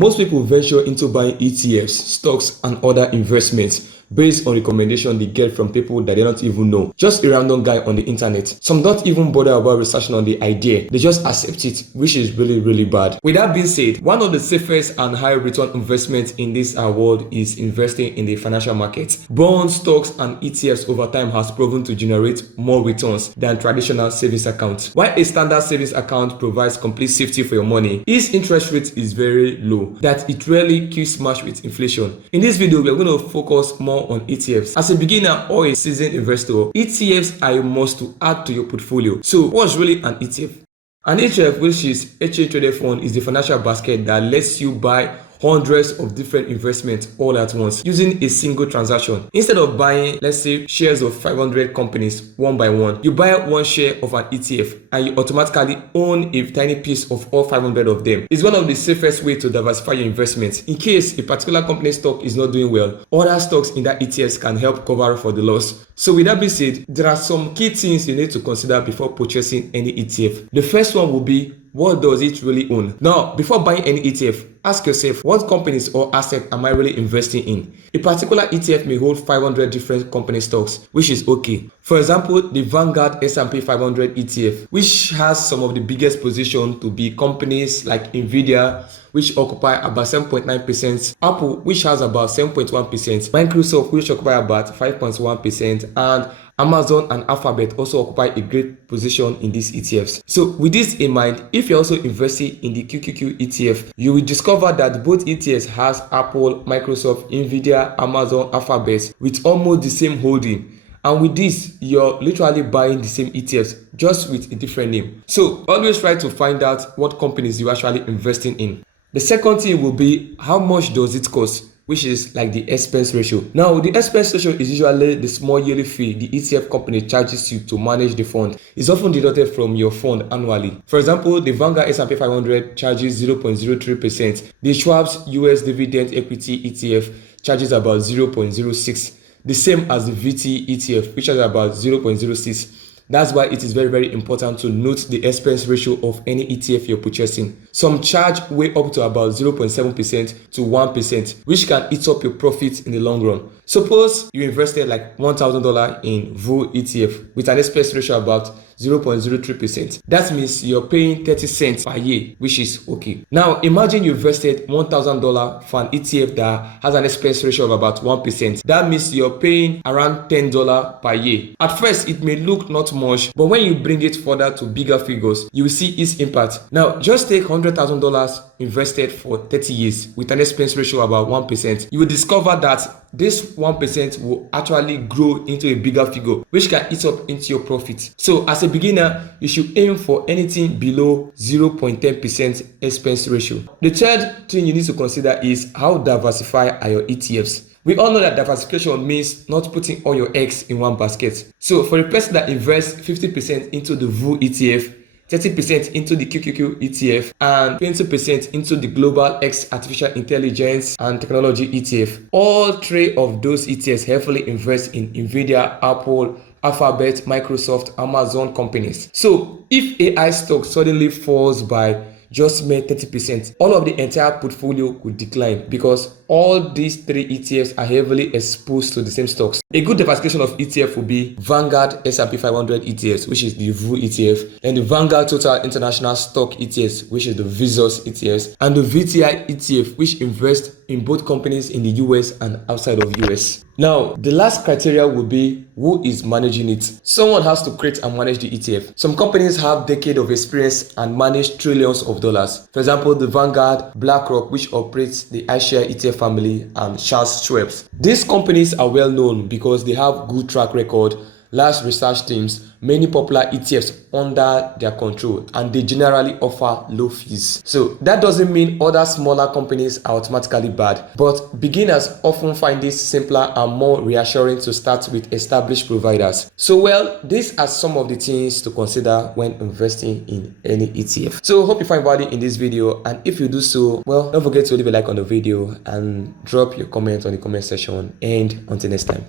most people venture into buying ETFs, stocks, and other investments based on recommendation they get from people that they don't even know. Just a random guy on the internet. Some don't even bother about researching on the idea. They just accept it, which is really bad. With that being said, one of the safest and high return investments in this world is investing in the financial market. Bonds, stocks, and ETFs over time has proven to generate more returns than traditional savings accounts. While a standard savings account provides complete safety for your money, its interest rate is very low, that it rarely keeps match with inflation. In this video, we are going to focus more on ETFs. As a beginner or a seasoned investor, ETFs are a must to add to your portfolio. So what's really an ETF? An ETF, which is exchange traded fund, is the financial basket that lets you buy hundreds of different investments all at once using a single transaction. Instead of buying, let's say, shares of 500 companies one by one, you buy one share of an ETF and you automatically own a tiny piece of all 500 of them. It's one of the safest ways to diversify your investments. In case a particular company stock is not doing well, other stocks in that ETFs can help cover for the loss. So with that being said, there are some key things you need to consider before purchasing any ETF. The first one will be, what does it really own? Now, before buying any ETF, ask yourself, what companies or assets am I really investing in? A particular ETF may hold 500 different company stocks, which is okay. For example, the Vanguard S&P 500 ETF, which has some of the biggest positions to be companies like Nvidia, which occupy about 7.9%, Apple, which has about 7.1%, Microsoft, which occupy about 5.1%, and Amazon and Alphabet also occupy a great position in these ETFs. So with this in mind, if you're also investing in the QQQ ETF, you will discover that both ETFs has Apple, Microsoft, Nvidia, Amazon, Alphabet with almost the same holding. And with this, you're literally buying the same ETFs just with a different name. So always try to find out what companies you're actually investing in. The second thing will be, how much does it cost? Which is like the expense ratio. Now, the expense ratio is usually the small yearly fee the ETF company charges you to manage the fund. It's often deducted from your fund annually. For example, the Vanguard S&P 500 charges 0.03%. The Schwab's US Dividend Equity ETF charges about 0.06%. The same as the VT ETF, which is about 0.06%. That's why it is very important to note the expense ratio of any ETF you're purchasing. Some charge way up to about 0.7% to 1%, which can eat up your profits in the long run. Suppose you invested like $1,000 in VU ETF with an expense ratio about 0.03%. That means you're paying 30 cents per year, which is okay. Now imagine you invested $1,000 for an ETF that has an expense ratio of about 1%. That means you're paying around $10 per year. At first, it may look not much, but when you bring it further to bigger figures, you will see its impact. Now just take $100,000 invested for 30 years with an expense ratio of about 1%. You will discover that this 1% will actually grow into a bigger figure, which can eat up into your profit. So as a beginner, you should aim for anything below 0.10% expense ratio. The third thing you need to consider is, how diversified are your ETFs? We all know that diversification means not putting all your eggs in one basket. So for a person that invests 50% into the VU ETF, 30% into the QQQ ETF, and 20% into the Global X Artificial Intelligence and Technology ETF. All three of those ETFs heavily invest in Nvidia, Apple, Alphabet, Microsoft, Amazon companies. So if AI stock suddenly falls by just made 30%, all of the entire portfolio could decline because all these three ETFs are heavily exposed to the same stocks. A good diversification of ETF will be Vanguard S&P 500 ETFs, which is the VU ETF, and the Vanguard Total International Stock ETFs, which is the VISOS ETFs, and the VTI ETF, which invests in both companies in the US and outside of US. Now, the last criteria will be, who is managing it? Someone has to create and manage the ETF. Some companies have decades of experience and manage trillions of dollars. For example, the Vanguard, BlackRock, which operates the iShares ETF family, and Charles Schwab. These companies are well known because they have good track record, large research teams, many popular ETFs under their control, and they generally offer low fees. So that doesn't mean other smaller companies are automatically bad, but beginners often find this simpler and more reassuring to start with established providers. So well, these are some of the things to consider when investing in any ETF. So hope you find value in this video, and if you do so, well, don't forget to leave a like on the video and drop your comment on the comment section. And until next time.